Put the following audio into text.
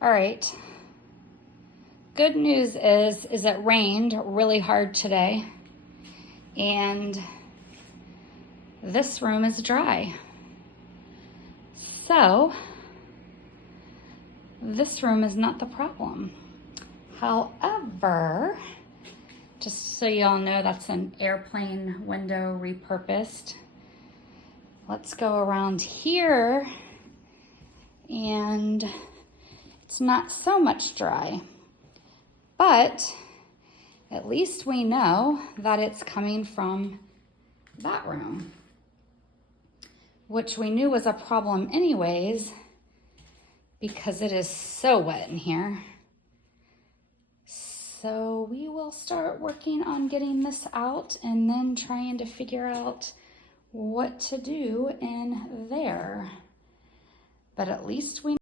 All right. Good news is it rained really hard today, and this room is dry. So this room is not the problem. However, just so y'all know, that's an airplane window repurposed. Let's go around here, and it's not so much dry, but at least we know that it's coming from that room, which we knew was a problem anyways, because it is so wet in here. So we will start working on getting this out and then trying to figure out what to do in there. But at least we